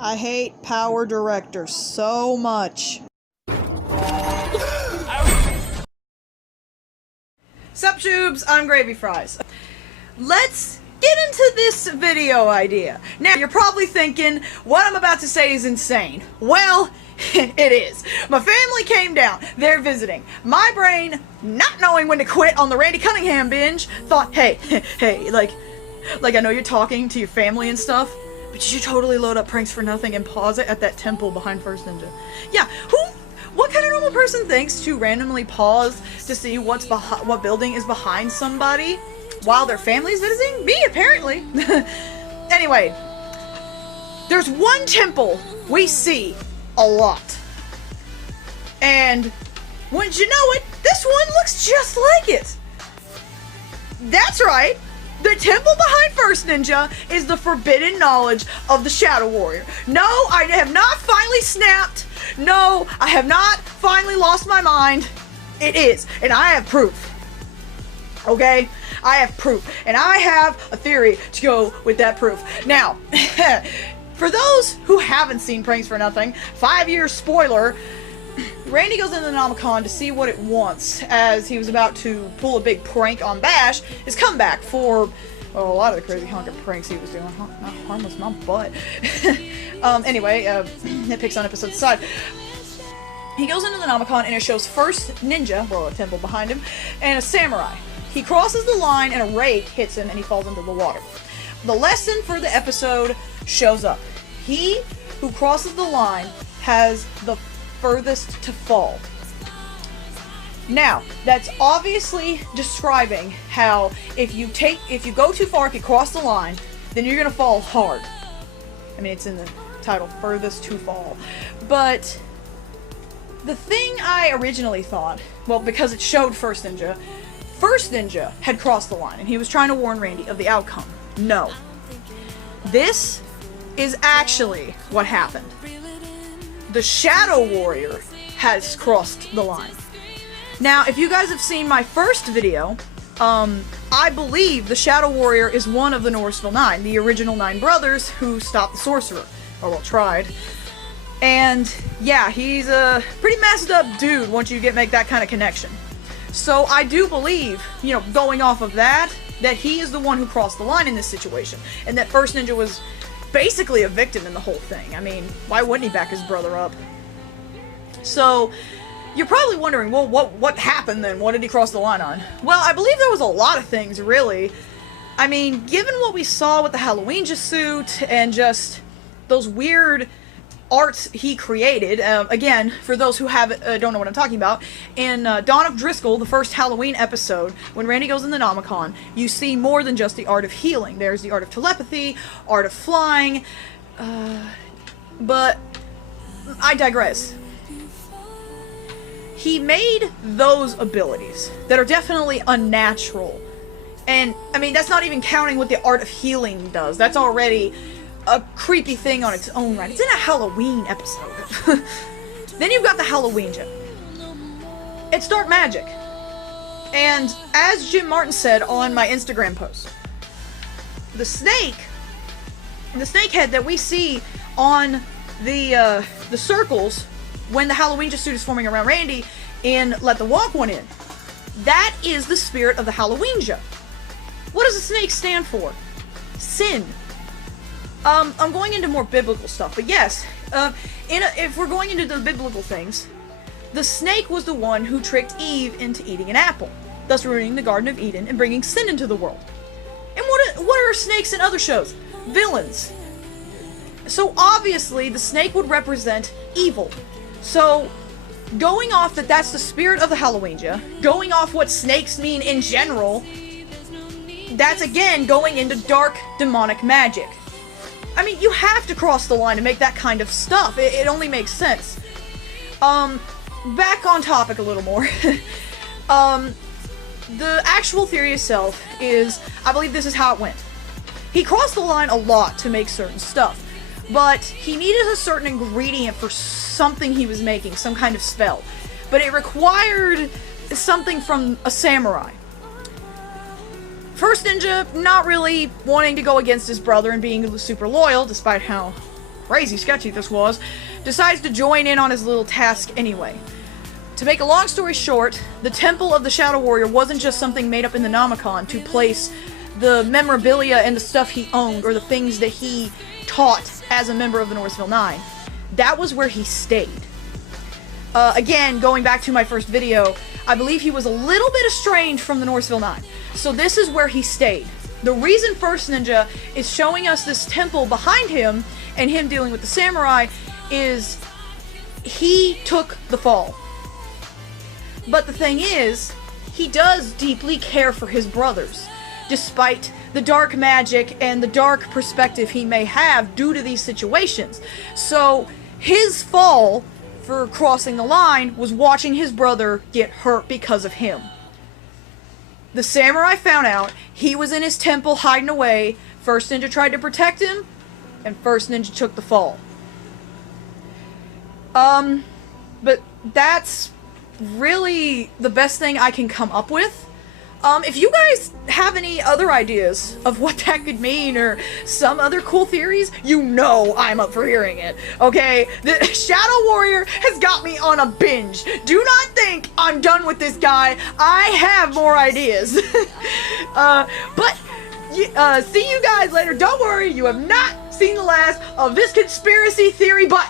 I hate Power Director so much. Sup, Tubes? I'm Gravy Fries. Let's get into this video idea. Now, you're probably thinking, what I'm about to say is insane. Well, it is. My family came down. They're visiting. My brain, not knowing when to quit on the Randy Cunningham binge, thought, hey, like I know you're talking to your family and stuff, but you should totally load up Pranks for Nothing and pause it at that temple behind First Ninja. Yeah, what kind of normal person thinks to randomly pause to see what building is behind somebody while their family's visiting? Me, apparently. Anyway, there's one temple we see a lot. And wouldn't you know it, this one looks just like it. That's right. The temple behind First Ninja is the forbidden knowledge of the Shadow Warrior. No, I have not finally snapped. No, I have not finally lost my mind. It is, and I have proof. Okay? I have proof, and I have a theory to go with that proof. Now, for those who haven't seen Pranks for Nothing, 5-year spoiler, Randy goes into the Nomicon to see what it wants as he was about to pull a big prank on Bash, his comeback for, well, a lot of the crazy honker pranks he was doing. Not harmless, my butt. Anyway, it picks on episode aside. He goes into the Nomicon and it shows First Ninja, well, a temple behind him, and a samurai. He crosses the line and a rake hits him and he falls into the water. The lesson for the episode shows up. He who crosses the line has the furthest to fall. Now, that's obviously describing how if you go too far, if you cross the line, then you're gonna fall hard. I mean, it's in the title, furthest to fall. But the thing I originally thought, well, because it showed First Ninja had crossed the line and he was trying to warn Randy of the outcome. No. This is actually what happened. The Shadow Warrior has crossed the line. Now, if you guys have seen my first video, I believe the Shadow Warrior is one of the Norrisville Nine, the original 9 brothers who stopped the Sorcerer. Or, well, tried. And, yeah, he's a pretty messed up dude once you make that kind of connection. So, I do believe, going off of that he is the one who crossed the line in this situation. And that First Ninja was basically a victim in the whole thing. I mean, why wouldn't he back his brother up? So, you're probably wondering, well, what happened then? What did he cross the line on? Well, I believe there was a lot of things, really. I mean, given what we saw with the Halloweenja suit and just those weird arts he created, again, for those who don't know what I'm talking about, in Dawn of Driscoll, the first Halloween episode, when Randy goes in the Nomicon, you see more than just the art of healing. There's the art of telepathy, art of flying, but I digress. He made those abilities that are definitely unnatural, and, I mean, that's not even counting what the art of healing does. That's already a creepy thing on its own right. It's in a Halloween episode. Then you've got the Halloweenja. It's dark magic. And as Jim Martin said on my Instagram post, the snakehead that we see on the circles when the Halloweenja suit is forming around Randy in Let the Walk One In, that is the spirit of the Halloweenja. What does the snake stand for? Sin. I'm going into more biblical stuff, but yes, if we're going into the biblical things, the snake was the one who tricked Eve into eating an apple, thus ruining the Garden of Eden and bringing sin into the world. And what are snakes in other shows? Villains. So obviously, the snake would represent evil. So, going off that's the spirit of the Halloweenja, going off what snakes mean in general, that's again going into dark demonic magic. I mean, you have to cross the line to make that kind of stuff. It only makes sense. Back on topic a little more. The actual theory itself is, I believe this is how it went. He crossed the line a lot to make certain stuff, but he needed a certain ingredient for something he was making, some kind of spell. But it required something from a samurai. First Ninja not really wanting to go against his brother and being super loyal, despite how crazy sketchy this was, decides to join in on his little task anyway. To make a long story short, the Temple of the Shadow Warrior wasn't just something made up in the Nomicon to place the memorabilia and the stuff he owned, or the things that he taught as a member of the Northville Nine. That was where he stayed. Again, going back to my first video, I believe he was a little bit estranged from the Northville Nine. So this is where he stayed. The reason First Ninja is showing us this temple behind him, and him dealing with the samurai, is he took the fall. But the thing is, he does deeply care for his brothers, despite the dark magic and the dark perspective he may have due to these situations. So, his fall for crossing the line was watching his brother get hurt because of him. The samurai found out, he was in his temple hiding away, First Ninja tried to protect him, and First Ninja took the fall. But that's really the best thing I can come up with. If you guys have any other ideas of what that could mean, or some other cool theories, you know I'm up for hearing it, okay? The Shadow Warrior has got me on a binge. Do not think I'm done with this guy. I have more ideas. See you guys later. Don't worry, you have not seen the last of this conspiracy theory, but